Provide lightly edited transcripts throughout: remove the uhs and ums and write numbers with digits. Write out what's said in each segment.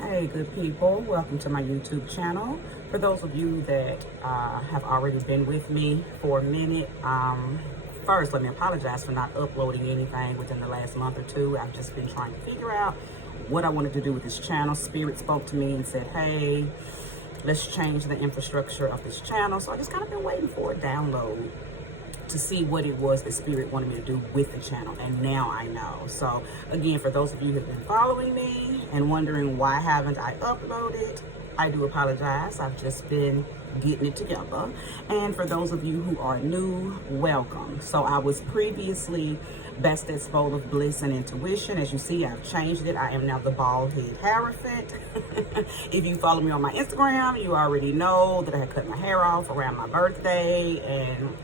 Hey, good people. Welcome to my YouTube channel. For those of you that have already been with me for a minute, first, let me apologize for not uploading anything within the last month or two. I've just been trying to figure out what I wanted to do with this channel. Spirit spoke to me and said, hey, let's change the infrastructure of this channel. So I just kind of been waiting for a download to see what it was that Spirit wanted me to do with the channel, and now I know. So again, for those of you who have been following me and wondering why haven't I uploaded, I do apologize. I've just been getting it together. And for those of you who are new, welcome. So I was previously Bested's Bowl of Bliss and Intuition. As you see, I've changed it. I am now the Bald Head Hierophant. If you follow me on my Instagram, you already know that I had cut my hair off around my birthday and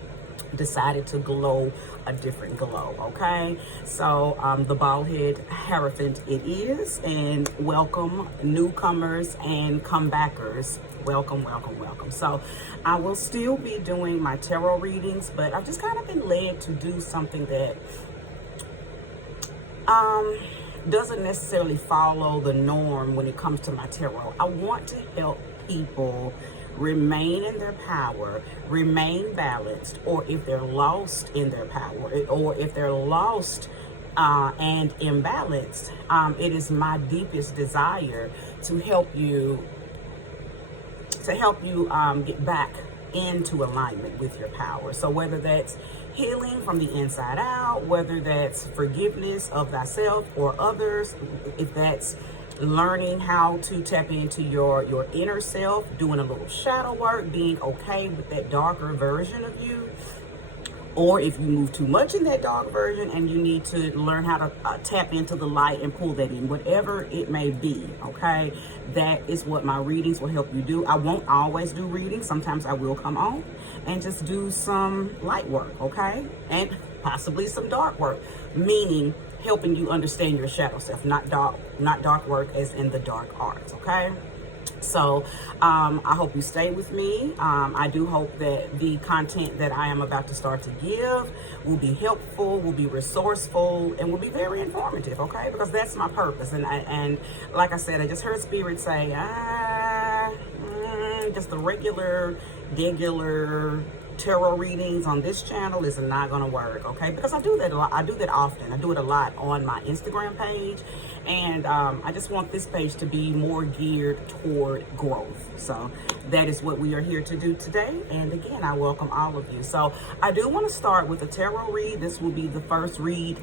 decided to glow a different glow. Okay, so the Bald Head Hierophant it is, and welcome newcomers and comebackers. Welcome, welcome, welcome. So I will still be doing my tarot readings, but I've just kind of been led to do something that doesn't necessarily follow the norm when it comes to my tarot. I want to help people remain in their power, remain balanced, or if they're lost in their power, or if they're lost and imbalanced, it is my deepest desire to help you get back into alignment with your power. So whether that's healing from the inside out, whether that's forgiveness of thyself or others, if that's learning how to tap into your inner self, doing a little shadow work, being okay with that darker version of you, or if you move too much in that dark version and you need to learn how to tap into the light and pull that in, whatever it may be, okay? That is what my readings will help you do. I won't always do readings. Sometimes I will come on and just do some light work, okay? And possibly some dark work, meaning helping you understand your shadow self, not dark work as in the dark arts, okay? So I hope you stay with me. I do hope that the content that I am about to start to give will be helpful, will be resourceful, and will be very informative, okay? Because that's my purpose. And like I said, I just heard Spirit say, just the regular tarot readings on this channel is not going to work, okay? Because I do that a lot. I do that often. I do it a lot on my Instagram page, and I just want this page to be more geared toward growth. So that is what we are here to do today, and again, I welcome all of you. So I do want to start with a tarot read. This will be the first read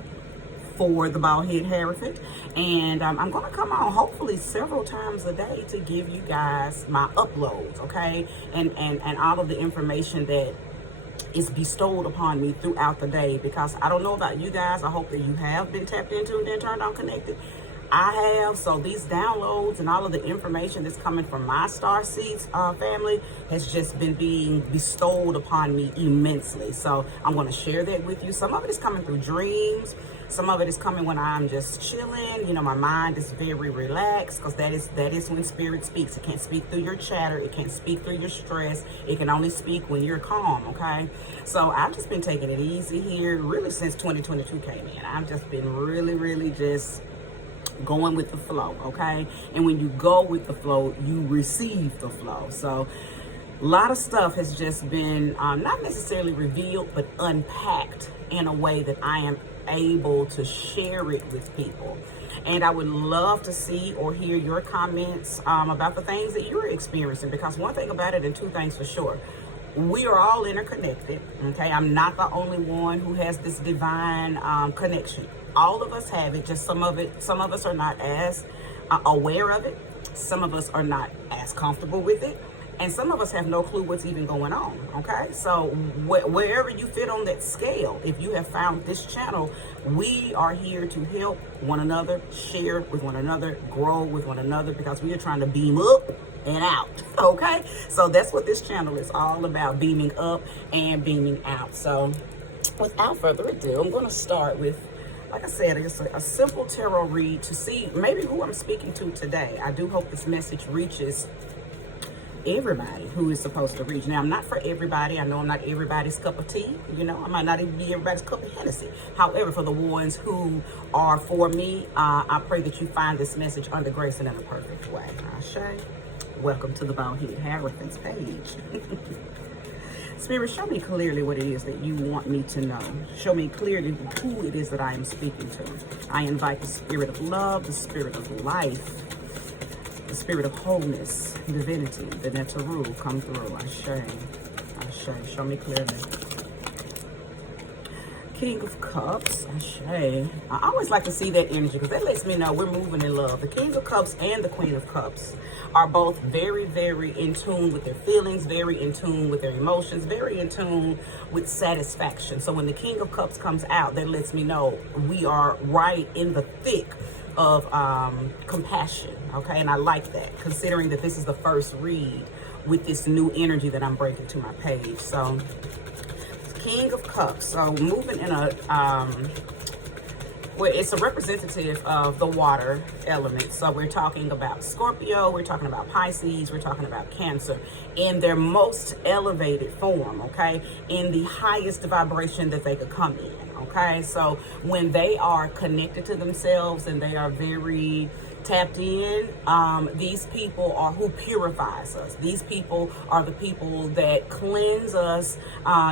for the Bald Head Hierophant, and I'm going to come on hopefully several times a day to give you guys my uploads, okay, and all of the information that is bestowed upon me throughout the day, because I don't know about you guys. I hope that you have been tapped into and then turned on connected. I have. So these downloads and all of the information that's coming from my Star Seeds family has just been being bestowed upon me immensely. So I'm going to share that with you. Some of it is coming through dreams. Some of it is coming when I'm just chilling. You know, my mind is very relaxed, because that is when Spirit speaks. It can't speak through your chatter. It can't speak through your stress. It can only speak when you're calm, okay? So I've just been taking it easy here really since 2022 came in. I've just been really just going with the flow, okay? And when you go with the flow, you receive the flow. So a lot of stuff has just been not necessarily revealed, but unpacked in a way that I am able to share it with people. And I would love to see or hear your comments about the things that you're experiencing, because one thing about it, and two things for sure, we are all interconnected, okay? I'm not the only one who has this divine connection. All of us have it, just some of us are not as aware of it. Some of us are not as comfortable with it. And some of us have no clue what's even going on, okay? So wherever you fit on that scale, if you have found this channel, we are here to help one another, share with one another, grow with one another, because we are trying to beam up and out, okay? So that's what this channel is all about, beaming up and beaming out. So without further ado, I'm going to start with, like I said, just a simple tarot read to see maybe who I'm speaking to today. I do hope this message reaches everybody who is supposed to reach. Now, I'm not for everybody. I know I'm not everybody's cup of tea. You know, I might not even be everybody's cup of Hennessy. However, for the ones who are for me, I pray that you find this message under grace and in a perfect way. Ashe. Welcome to the Baldhead Hierophants page. Spirit, show me clearly what it is that you want me to know. Show me clearly who it is that I am speaking to. I invite the spirit of love, the spirit of life, the spirit of wholeness, divinity, the Netaru, come through. Ashe. Ashe. Show me clearly. King of Cups. Ashe. I always like to see that energy because that lets me know we're moving in love. The King of Cups and the Queen of Cups are both very, very in tune with their feelings, very in tune with their emotions, very in tune with satisfaction. So when the King of Cups comes out, that lets me know we are right in the thick of compassion. Okay, and I like that, considering that this is the first read with this new energy that I'm bringing to my page. So King of Cups, so moving in a where it's a representative of the water element. So we're talking about Scorpio, we're talking about Pisces, we're talking about Cancer in their most elevated form, okay, in the highest vibration that they could come in. Okay, so when they are connected to themselves and they are very tapped in, these people are who purifies us. These people are the people that cleanse us,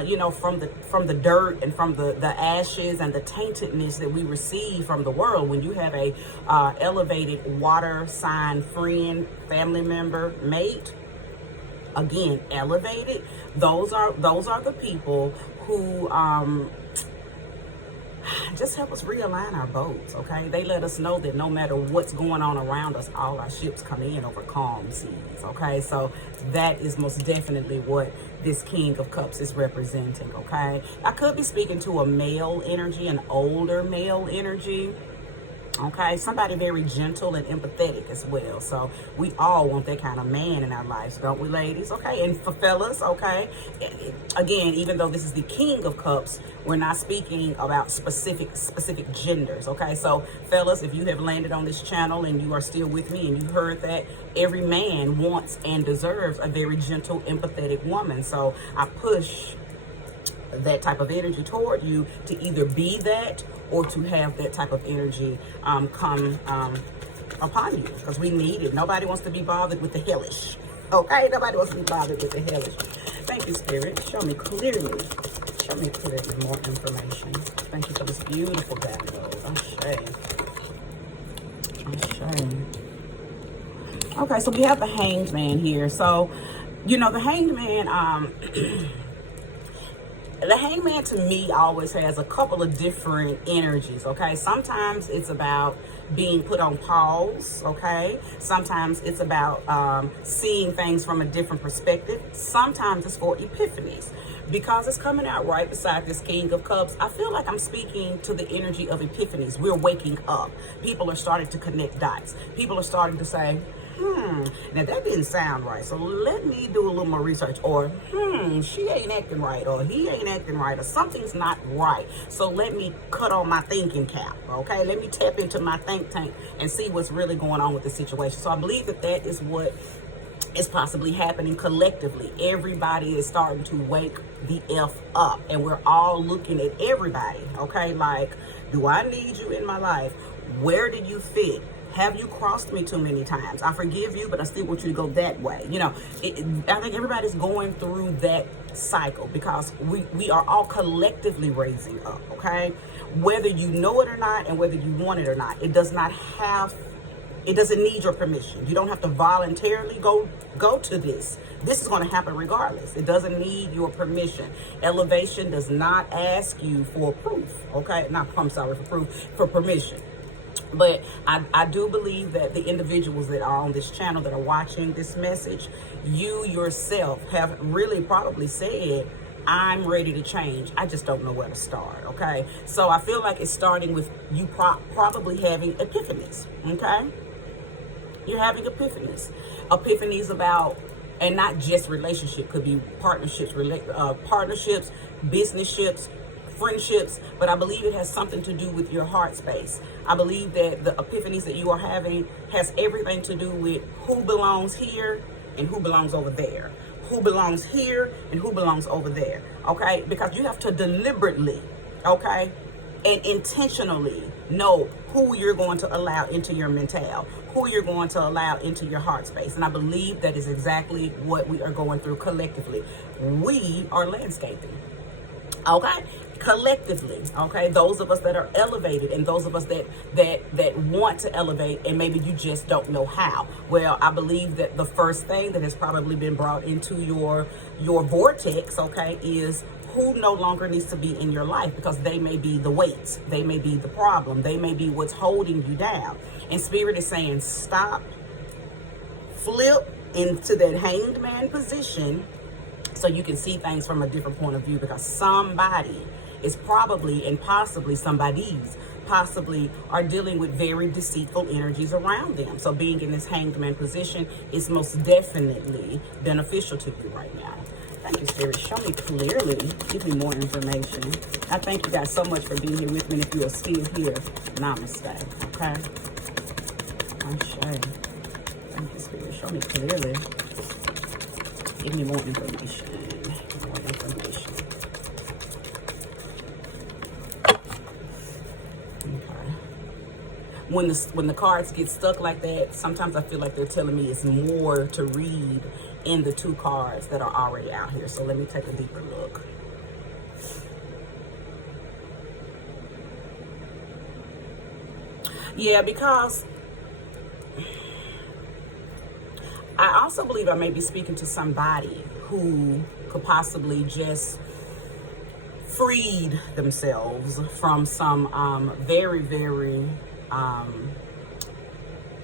you know, from the dirt and from the ashes and the taintedness that we receive from the world. When you have a elevated water sign friend, family member, mate, again elevated, those are the people who just help us realign our boats. Okay, they let us know that no matter what's going on around us, all our ships come in over calm seas. Okay, so that is most definitely what this King of Cups is representing. Okay, I could be speaking to a male energy, an older male energy. Okay, somebody very gentle and empathetic as well. So we all want that kind of man in our lives, don't we, ladies? Okay, and for fellas, okay, again, even though this is the King of Cups, we're not speaking about specific genders. Okay, so fellas, if you have landed on this channel and you are still with me and you heard that, every man wants and deserves a very gentle, empathetic woman. So I push that type of energy toward you to either be that or to have that type of energy come upon you, because we need it. Nobody wants to be bothered with the hellish. Okay, nobody wants to be bothered with the hellish. Thank you, Spirit. Show me clearly. Show me clearly more information. Thank you for this beautiful download. Ashe. Okay, so we have the Hanged Man here. So, you know, the Hanged Man, the Hangman to me always has a couple of different energies, okay? Sometimes it's about being put on pause, okay? Sometimes it's about seeing things from a different perspective. Sometimes it's for epiphanies. Because it's coming out right beside this King of Cups, I feel like I'm speaking to the energy of epiphanies. We're waking up. People are starting to connect dots. People are starting to say, now that didn't sound right, so let me do a little more research. Or, she ain't acting right, or he ain't acting right, or something's not right. So let me cut on my thinking cap, okay? Let me tap into my think tank and see what's really going on with the situation. So I believe that that is what is possibly happening collectively. Everybody is starting to wake the F up, and we're all looking at everybody, okay? Like, do I need you in my life? Where do you fit? Have you crossed me too many times? I forgive you, but I still want you to go that way. You know, I think everybody's going through that cycle because we are all collectively raising up, okay? Whether you know it or not and whether you want it or not, it doesn't need your permission. You don't have to voluntarily go to this. This is going to happen regardless. It doesn't need your permission. Elevation does not ask you for proof, okay? For permission. But I do believe that the individuals that are on this channel that are watching this message, you yourself have really probably said, I'm ready to change. I just don't know where to start, okay? So I feel like it's starting with you probably having epiphanies, okay? You're having epiphanies. Epiphanies about, and not just relationship, could be partnerships, business ships, friendships, but I believe it has something to do with your heart space. I believe that the epiphanies that you are having has everything to do with who belongs here and who belongs over there, who belongs here and who belongs over there, okay? Because you have to deliberately, okay, and intentionally know who you're going to allow into your mental, who you're going to allow into your heart space. And I believe that is exactly what we are going through collectively. We are landscaping, okay? Collectively, okay? Those of us that are elevated and those of us that want to elevate, and maybe you just don't know how. Well, I believe that the first thing that has probably been brought into your vortex, okay, is who no longer needs to be in your life, because they may be the weights, they may be the problem, they may be what's holding you down. And Spirit is saying, stop, flip into that hanged man position so you can see things from a different point of view, because somebody is probably, and possibly somebody's possibly, are dealing with very deceitful energies around them. So being in this hanged man position is most definitely beneficial to you right now. Thank you, Spirit. Show me clearly. Give me more information. I thank you guys so much for being here with me. And if you are still here, namaste. Okay? Ashe. Thank you, Spirit. Show me clearly. Give me more information. More information. Okay. When the cards get stuck like that, sometimes I feel like they're telling me it's more to read in the two cards that are already out here. So let me take a deeper look. Yeah, because I also believe I may be speaking to somebody who could possibly just freed themselves from some very, very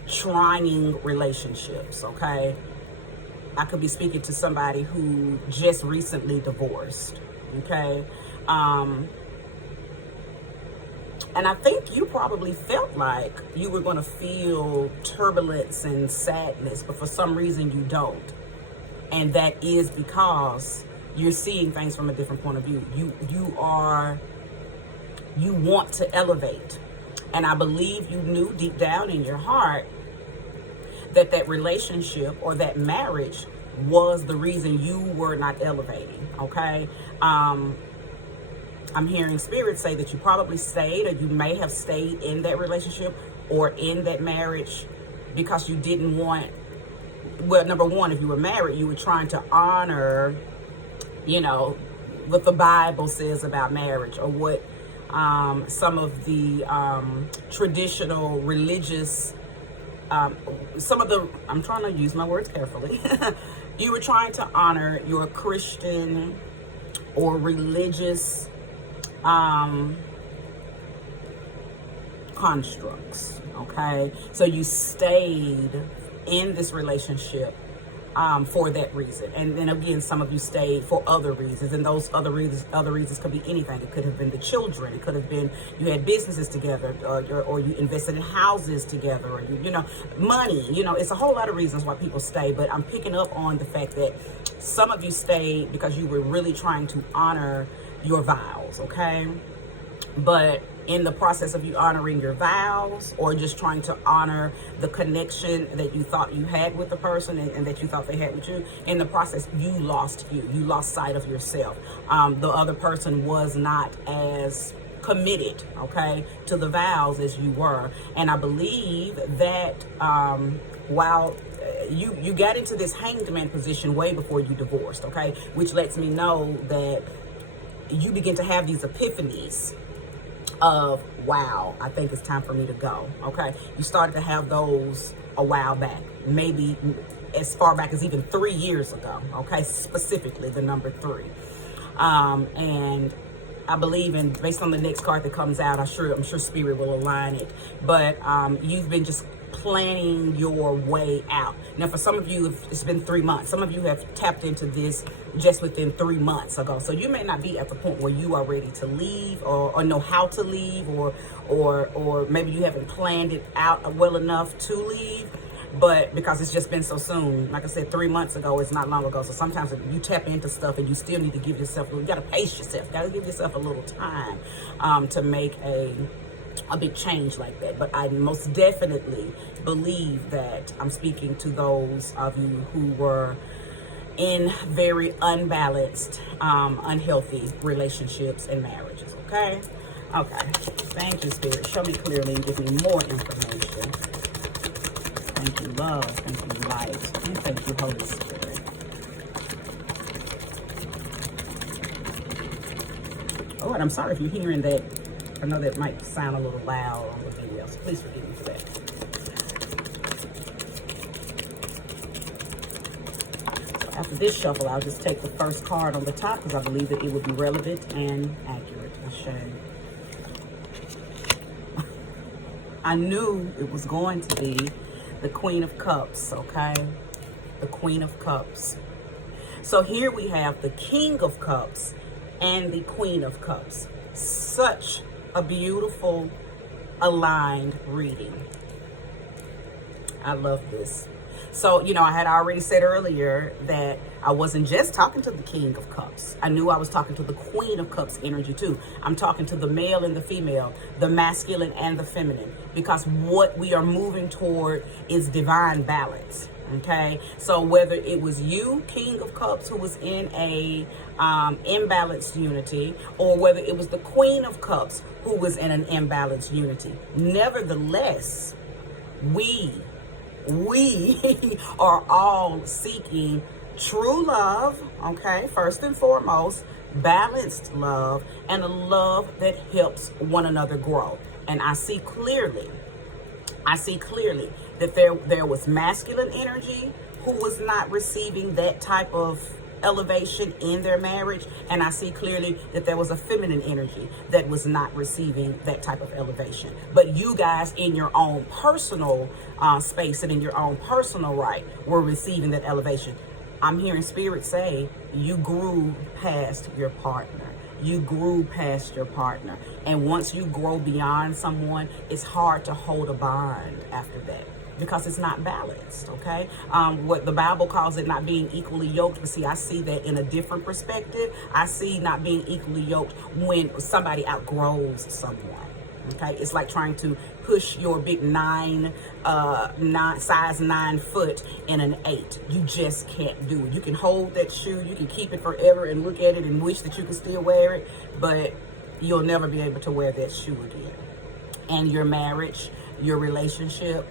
trying relationships, okay? I could be speaking to somebody who just recently divorced, okay? And I think you probably felt like you were going to feel turbulence and sadness, but for some reason you don't. And that is because you're seeing things from a different point of view. You want to elevate. And I believe you knew deep down in your heart that relationship or that marriage was the reason you were not elevating, okay? I'm hearing Spirit say that you probably stayed, or you may have stayed in that relationship or in that marriage because you didn't want, well, number one, if you were married, you were trying to honor, you know, what the Bible says about marriage, or what some of the traditional religious, I'm trying to use my words carefully. You were trying to honor your Christian or religious constructs, okay? So you stayed in this relationship for that reason. And then again, some of you stayed for other reasons, and those other reasons could be anything. It could have been the children. It could have been you had businesses together, or you invested in houses together, or you know, money. You know, it's a whole lot of reasons why people stay. But I'm picking up on the fact that some of you stayed because you were really trying to honor your vows, okay? But in the process of you honoring your vows, or just trying to honor the connection that you thought you had with the person and that you thought they had with you, in the process, you lost sight of yourself. The other person was not as committed, okay, to the vows as you were. And I believe that while you got into this hanged man position way before you divorced, okay, which lets me know that you begin to have these epiphanies of, wow, I think it's time for me to go, okay? You started to have those a while back, maybe as far back as even 3 years ago, okay? Specifically the number 3. And I believe in, based on the next card that comes out, I'm sure Spirit will align it, but you've been just planning your way out. Now, for some of you, it's been 3 months. Some of you have tapped into this just within 3 months ago. So you may not be at the point where you are ready to leave, or know how to leave, or maybe you haven't planned it out well enough to leave. But because it's just been so soon, like I said, 3 months ago is not long ago. So sometimes if you tap into stuff and you still need to give yourself, you got to pace yourself, got to give yourself a little time to make a a big change like that. But I most definitely believe that I'm speaking to those of you who were in very unbalanced, unhealthy relationships and marriages. Okay. Thank you, Spirit. Show me clearly and give me more information. Thank you, love. Thank you, light. And thank you, Holy Spirit. Oh, and I'm sorry if you're hearing that. I know that might sound a little loud on the video, so please forgive me for that. So after this shuffle, I'll just take the first card on the top because I believe that it will be relevant and accurate. I knew it was going to be the Queen of Cups, okay? The Queen of Cups. So here we have the King of Cups and the Queen of Cups. Such a beautiful, aligned reading. I love this. So, you know, I had already said earlier that I wasn't just talking to the King of Cups. I knew I was talking to the Queen of Cups energy too. I'm talking to the male and the female, the masculine and the feminine, because what we are moving toward is divine balance. Okay, so whether it was you, King of Cups, who was in a imbalanced unity, or whether it was the Queen of Cups who was in an imbalanced unity, nevertheless, we are all seeking true love, okay, first and foremost, balanced love, and a love that helps one another grow. And I see clearly that there was masculine energy who was not receiving that type of elevation in their marriage, and I see clearly that there was a feminine energy that was not receiving that type of elevation. But you guys, in your own personal space and in your own personal right, were receiving that elevation. I'm hearing Spirit say you grew past your partner. You grew past your partner. And once you grow beyond someone, it's hard to hold a bond after that, because it's not balanced, okay? What the Bible calls it not being equally yoked. But see, I see that in a different perspective. I see not being equally yoked when somebody outgrows someone, okay? It's like trying to push your big size 9 foot in an 8. You just can't do it. You can hold that shoe, you can keep it forever and look at it and wish that you could still wear it, but you'll never be able to wear that shoe again. And your marriage, your relationship,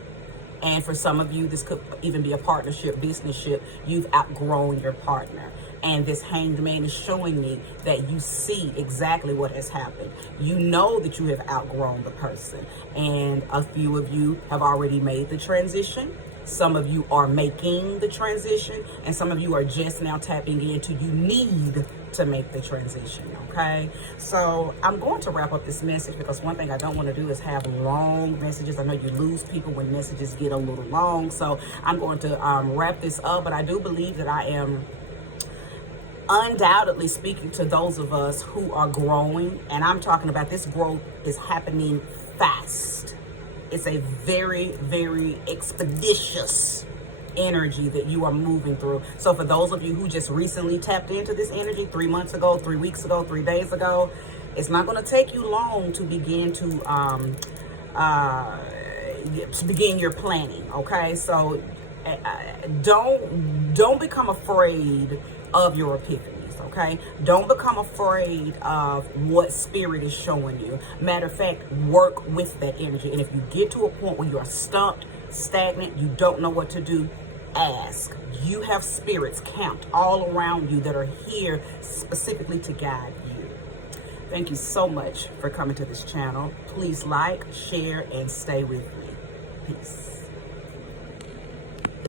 and for some of you, this could even be a partnership, business-ship. You've outgrown your partner. And this Hanged Man is showing me that you see exactly what has happened. You know that you have outgrown the person. And a few of you have already made the transition. Some of you are making the transition. And some of you are just now tapping into you need to make the transition, okay? So I'm going to wrap up this message, because one thing I don't want to do is have long messages. I know you lose people when messages get a little long. So I'm going to wrap this up. But I do believe that I am undoubtedly speaking to those of us who are growing, and I'm talking about this growth is happening fast. It's a very, very expeditious energy that you are moving through. So for those of you who just recently tapped into this energy 3 months ago, 3 weeks ago, 3 days ago, it's not going to take you long to begin to begin your planning, okay? So don't become afraid of your epiphanies, okay? Don't become afraid of what Spirit is showing you. Matter of fact, work with that energy. And if you get to a point where you are stumped, stagnant, you don't know what to do, ask. You have spirits camped all around you that are here specifically to guide you. Thank you so much for coming to this channel. Please like, share, and stay with me. Peace.